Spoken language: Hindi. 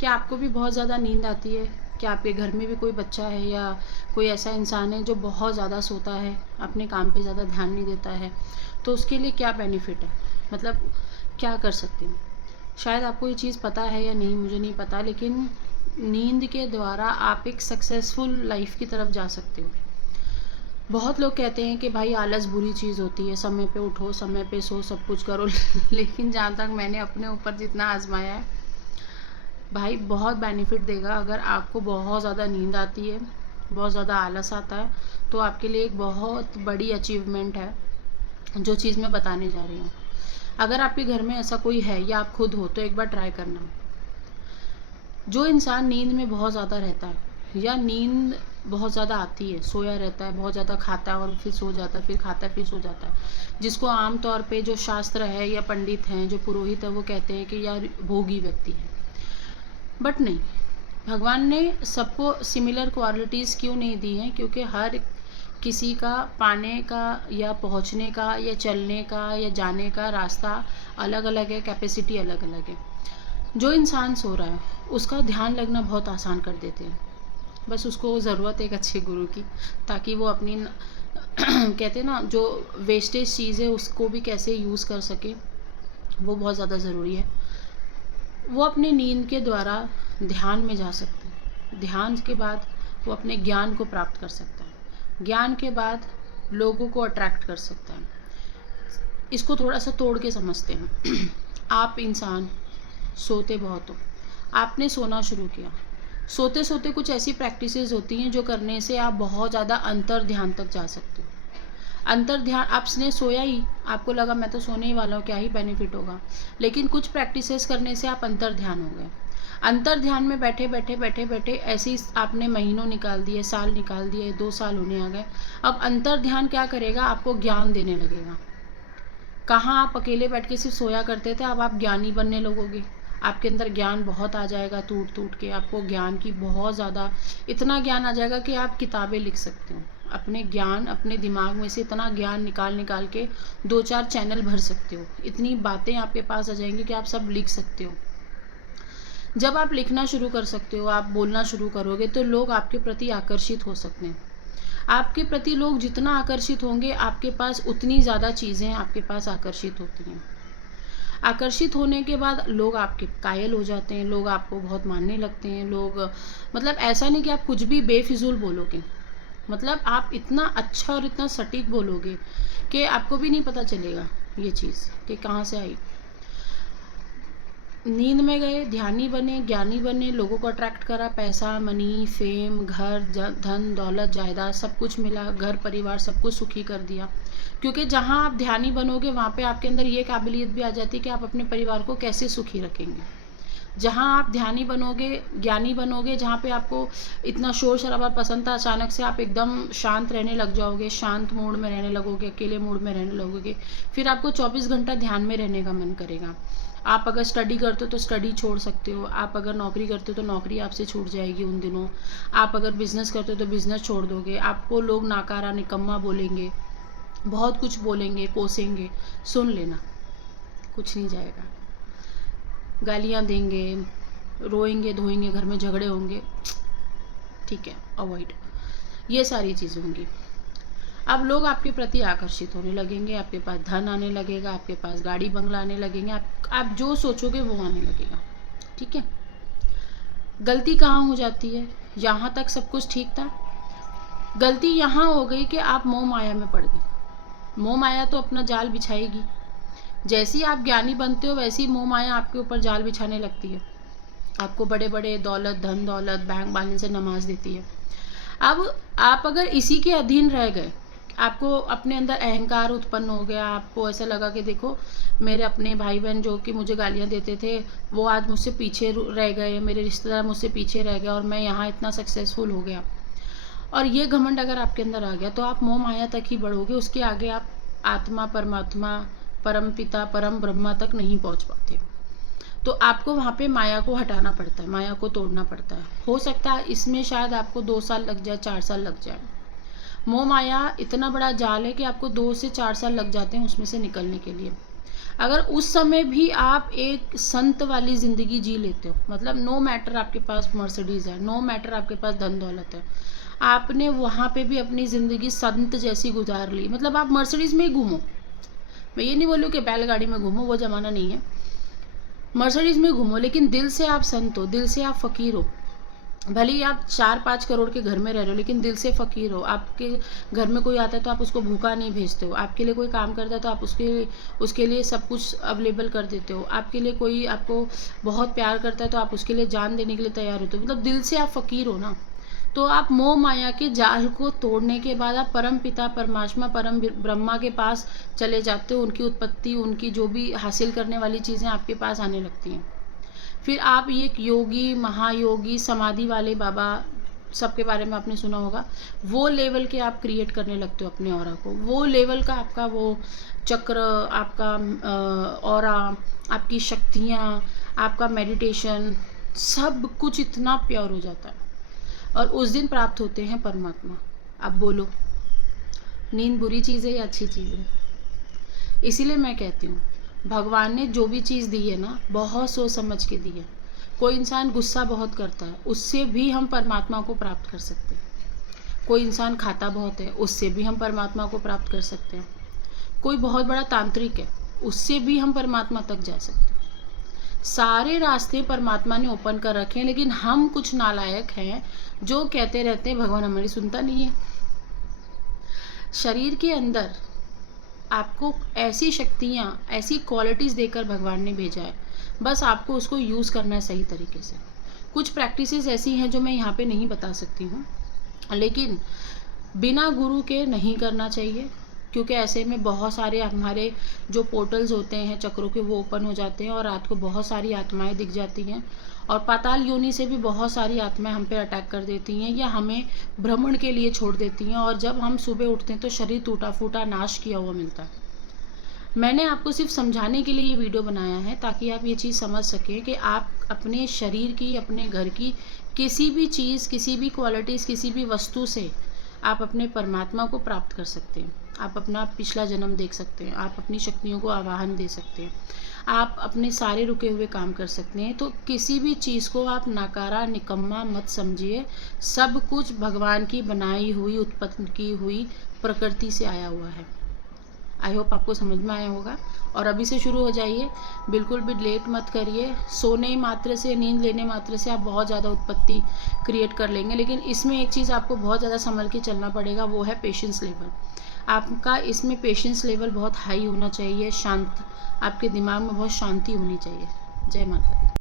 क्या आपको भी बहुत ज़्यादा नींद आती है? क्या आपके घर में भी कोई बच्चा है या कोई ऐसा इंसान है जो बहुत ज़्यादा सोता है, अपने काम पे ज़्यादा ध्यान नहीं देता है? तो उसके लिए क्या बेनिफिट है? मतलब क्या कर सकते हैं? शायद आपको ये चीज़ पता है या नहीं, मुझे नहीं पता, लेकिन नींद के द्वारा आप एक सक्सेसफुल लाइफ की तरफ जा सकते हो। बहुत लोग कहते हैं कि भाई आलस बुरी चीज़ होती है, समय पे उठो, समय पे सो, सब कुछ करो लेकिन जहाँ तक मैंने अपने ऊपर जितना आजमाया है, भाई बहुत बेनिफिट देगा। अगर आपको बहुत ज़्यादा नींद आती है, बहुत ज़्यादा आलस आता है, तो आपके लिए एक बहुत बड़ी अचीवमेंट है जो चीज़ मैं बताने जा रही हूँ। अगर आपके घर में ऐसा कोई है या आप खुद हो तो एक बार ट्राई करना। जो इंसान नींद में बहुत ज़्यादा रहता है या नींद बहुत ज़्यादा आती है, सोया रहता है, बहुत ज़्यादा खाता है और फिर सो जाता है, फिर खाता है फिर सो जाता है, जिसको आम तौर पे जो शास्त्र है या पंडित हैं, जो पुरोहित है, वो कहते हैं कि यार भोगी व्यक्ति है। बट नहीं, भगवान ने सबको सिमिलर क्वालिटीज़ क्यों नहीं दी हैं? क्योंकि हर किसी का पाने का या पहुंचने का या चलने का या जाने का रास्ता अलग अलग है, कैपेसिटी अलग अलग है। जो इंसान सो रहा है उसका ध्यान लगना बहुत आसान कर देते हैं। बस उसको ज़रूरत है एक अच्छे गुरु की, ताकि वो अपनी कहते हैं ना, जो वेस्टेज चीज़ है उसको भी कैसे यूज़ कर सके, वो बहुत ज़्यादा ज़रूरी है। वो अपने नींद के द्वारा ध्यान में जा सकते हैं। ध्यान के बाद वो अपने ज्ञान को प्राप्त कर सकता है। ज्ञान के बाद लोगों को अट्रैक्ट कर सकता है। इसको थोड़ा सा तोड़ के समझते हैं। आप इंसान सोते बहुत हो, आपने सोना शुरू किया, सोते सोते कुछ ऐसी प्रैक्टिसेस होती हैं जो करने से आप बहुत ज़्यादा अंतर ध्यान तक जा सकते हो। अंतर ध्यान, आपने सोया ही, आपको लगा मैं तो सोने ही वाला हूँ, क्या ही बेनिफिट होगा, लेकिन कुछ प्रैक्टिसेस करने से आप अंतर ध्यान हो गए। अंतर ध्यान में बैठे बैठे बैठे बैठे ऐसे ही आपने महीनों निकाल दिए, साल निकाल दिए, 2 साल होने आ गए। अब अंतर ध्यान क्या करेगा? आपको ज्ञान देने लगेगा। कहाँ आप अकेले बैठ के सिर्फ सोया करते थे, अब आप ज्ञानी बनने लगोगे। आपके अंदर ज्ञान बहुत आ जाएगा, टूट टूट के आपको ज्ञान की बहुत ज़्यादा, इतना ज्ञान आ जाएगा कि आप किताबें लिख सकते हो। अपने ज्ञान, अपने दिमाग में से इतना ज्ञान निकाल निकाल के 2-4 चैनल भर सकते हो। इतनी बातें आपके पास आ जाएंगी कि आप सब लिख सकते हो। जब आप लिखना शुरू कर सकते हो, आप बोलना शुरू करोगे, तो लोग आपके प्रति आकर्षित हो सकते हैं। आपके प्रति लोग जितना आकर्षित होंगे, आपके पास उतनी ज़्यादा चीज़ें आपके पास आकर्षित होती हैं। आकर्षित होने के बाद लोग आपके कायल हो जाते हैं, लोग आपको बहुत मानने लगते हैं। लोग, मतलब ऐसा नहीं कि आप कुछ भी बेफिजूल बोलोगे, मतलब आप इतना अच्छा और इतना सटीक बोलोगे कि आपको भी नहीं पता चलेगा ये चीज़ कि कहाँ से आई। नींद में गए, ध्यानी बने, ज्ञानी बने, लोगों को अट्रैक्ट करा, पैसा, मनी, फेम, घर, धन दौलत, जायदाद, सब कुछ मिला, घर परिवार सब कुछ सुखी कर दिया। क्योंकि जहाँ आप ध्यानी बनोगे वहाँ पे आपके अंदर ये काबिलियत भी आ जाती है कि आप अपने परिवार को कैसे सुखी रखेंगे। जहाँ आप ध्यानी बनोगे, ज्ञानी बनोगे, जहाँ पे आपको इतना शोर शराबा पसंद था, अचानक से आप एकदम शांत रहने लग जाओगे, शांत मूड में रहने लगोगे, अकेले मूड में रहने लगोगे, फिर आपको 24 घंटा ध्यान में रहने का मन करेगा। आप अगर स्टडी करते हो तो स्टडी छोड़ सकते हो, आप अगर नौकरी करते हो तो नौकरी आपसे छूट जाएगी उन दिनों, आप अगर बिजनेस करते हो तो बिजनेस छोड़ दोगे, आपको लोग नाकारा निकम्मा बोलेंगे, बहुत कुछ बोलेंगे, कोसेंगे, सुन लेना, कुछ नहीं जाएगा। गालियाँ देंगे, रोएंगे धोएंगे, घर में झगड़े होंगे, ठीक है, अवॉइड, ये सारी चीज़ें होंगी। अब लोग आपके प्रति आकर्षित होने लगेंगे, आपके पास धन आने लगेगा, आपके पास गाड़ी बंगला आने लगेंगे, आप जो सोचोगे वो आने लगेगा। ठीक है। गलती कहाँ हो जाती है? यहाँ तक सब कुछ ठीक था, गलती यहाँ हो गई कि आप मोह माया में पड़ गए। मोह माया तो अपना जाल बिछाएगी, जैसे ही आप ज्ञानी बनते हो वैसे ही मोह माया आपके ऊपर जाल बिछाने लगती है। आपको बड़े बड़े दौलत, धन दौलत, बैंक बैलेंस से नमाज देती है। अब आप अगर इसी के अधीन रह गए, आपको अपने अंदर अहंकार उत्पन्न हो गया, आपको ऐसा लगा कि देखो मेरे अपने भाई बहन जो कि मुझे गालियां देते थे वो आज मुझसे पीछे रह गए, मेरे रिश्तेदार मुझसे पीछे रह गए और मैं यहाँ इतना सक्सेसफुल हो गया, और ये घमंड अगर आपके अंदर आ गया तो आप मोह माया तक ही बढ़ोगे, उसके आगे आप आत्मा, परमात्मा, परम पिता, परम ब्रह्मा तक नहीं पहुँच पाते। तो आपको वहाँ पे माया को हटाना पड़ता है, माया को तोड़ना पड़ता है। हो सकता है इसमें शायद आपको 2 साल लग जाए, 4 साल लग जाए। मोह माया इतना बड़ा जाल है कि आपको 2 से 4 साल लग जाते हैं उसमें से निकलने के लिए। अगर उस समय भी आप एक संत वाली ज़िंदगी जी लेते हो, मतलब नो मैटर आपके पास मर्सिडीज़ है, नो मैटर आपके पास धन दौलत है, आपने वहाँ पे भी अपनी ज़िंदगी संत जैसी गुजार ली, मतलब आप मर्सिडीज़ में ही घूमो, मैं ये नहीं बोलूँ कि बैलगाड़ी में घूमो, वो ज़माना नहीं है, मर्सिडीज़ में घूमो, लेकिन दिल से आप संत हो, दिल से आप फ़कीर हो। भले ही आप 4-5 करोड़ के घर में रह रहे हो, लेकिन दिल से फ़कीर हो। आपके घर में कोई आता है तो आप उसको भूखा नहीं भेजते हो, आपके लिए कोई काम करता है तो आप उसके लिए सब कुछ अवेलेबल कर देते हो, आपके लिए कोई आपको बहुत प्यार करता है तो आप उसके लिए जान देने के लिए तैयार होते हो, मतलब दिल से आप फ़कीर हो ना। तो आप मोह माया के जाल को तोड़ने के बाद आप परम पिता परमात्मा परम ब्रह्मा के पास चले जाते हो, उनकी उत्पत्ति, उनकी जो भी हासिल करने वाली चीज़ें आपके पास आने लगती हैं। फिर आप ये एक योगी, महायोगी, समाधि वाले बाबा, सबके बारे में आपने सुना होगा, वो लेवल के आप क्रिएट करने लगते हो अपने ऑरा को, वो लेवल का आपका वो चक्र, आपका ऑरा, आपकी शक्तियाँ, आपका मेडिटेशन, सब कुछ इतना प्योर हो जाता है और उस दिन प्राप्त होते हैं परमात्मा। अब बोलो, नींद बुरी चीज़ है या अच्छी चीज़ है? इसीलिए मैं कहती हूँ, भगवान ने जो भी चीज़ दी है ना, बहुत सोच समझ के दी है। कोई इंसान गुस्सा बहुत करता है, उससे भी हम परमात्मा को प्राप्त कर सकते हैं। कोई इंसान खाता बहुत है, उससे भी हम परमात्मा को प्राप्त कर सकते हैं। कोई बहुत बड़ा तांत्रिक है, उससे भी हम परमात्मा तक जा सकते हैं। सारे रास्ते परमात्मा ने ओपन कर रखे हैं, लेकिन हम कुछ नालायक हैं जो कहते रहते हैं भगवान हमारी सुनता नहीं है। शरीर के अंदर आपको ऐसी शक्तियाँ, ऐसी क्वालिटीज़ देकर भगवान ने भेजा है, बस आपको उसको यूज़ करना है सही तरीके से। कुछ प्रैक्टिसेस ऐसी हैं जो मैं यहाँ पे नहीं बता सकती हूँ, लेकिन बिना गुरु के नहीं करना चाहिए, क्योंकि ऐसे में बहुत सारे हमारे जो पोर्टल्स होते हैं चक्रों के, वो ओपन हो जाते हैं और रात को बहुत सारी आत्माएं दिख जाती हैं और पाताल योनि से भी बहुत सारी आत्माएं हम पे अटैक कर देती हैं या हमें भ्रमण के लिए छोड़ देती हैं, और जब हम सुबह उठते हैं तो शरीर टूटा फूटा नाश किया हुआ मिलता है। मैंने आपको सिर्फ समझाने के लिए ये वीडियो बनाया है ताकि आप ये चीज़ समझ सकें कि आप अपने शरीर की, अपने घर की किसी भी चीज़, किसी भी क्वालिटीज़, किसी भी वस्तु से आप अपने परमात्मा को प्राप्त कर सकते हैं। आप अपना पिछला जन्म देख सकते हैं, आप अपनी शक्तियों को आवाहन दे सकते हैं, आप अपने सारे रुके हुए काम कर सकते हैं। तो किसी भी चीज़ को आप नकारा, निकम्मा मत समझिए। सब कुछ भगवान की बनाई हुई, उत्पन्न की हुई प्रकृति से आया हुआ है। आई होप आपको समझ में आया होगा। और अभी से शुरू हो जाइए, बिल्कुल भी लेट मत करिए। सोने मात्र से, नींद लेने मात्र से आप बहुत ज़्यादा उत्पत्ति क्रिएट कर लेंगे, लेकिन इसमें एक चीज़ आपको बहुत ज़्यादा संभल के चलना पड़ेगा, वो है पेशेंस लेवल। आपका इसमें पेशेंस लेवल बहुत हाई होना चाहिए, शांत, आपके दिमाग में बहुत शांति होनी चाहिए। जय माता दी।